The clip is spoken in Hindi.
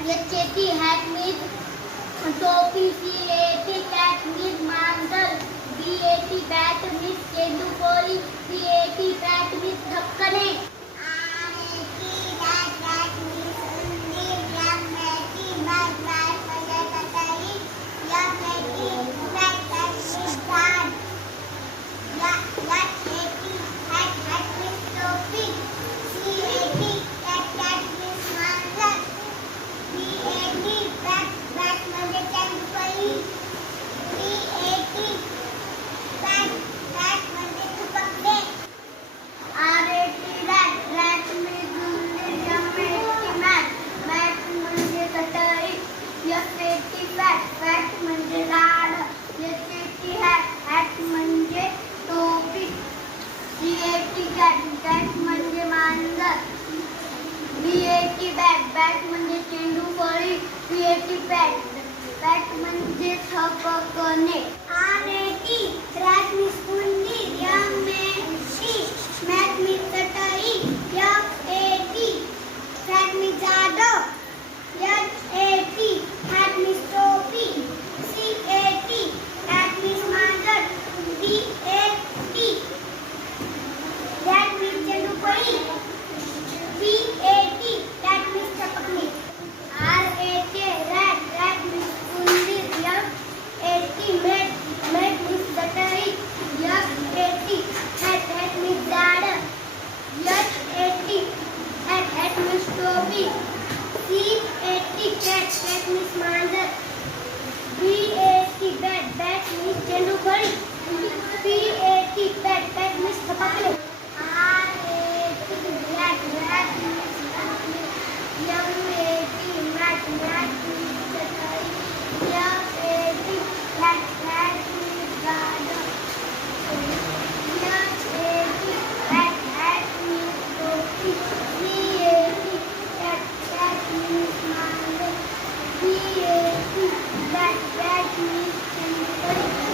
चेटी हैट मीट टोपी सी ए टी कैट मीट मांदल बी ए टी बैट मीट केंदू कोली सी ए टी बैट मीट धक्कने। क्रिएटिव्ह पॅट पॅट म्हणजे थपकणे 80, hat hat me 80, hat hat me. 你，你可以。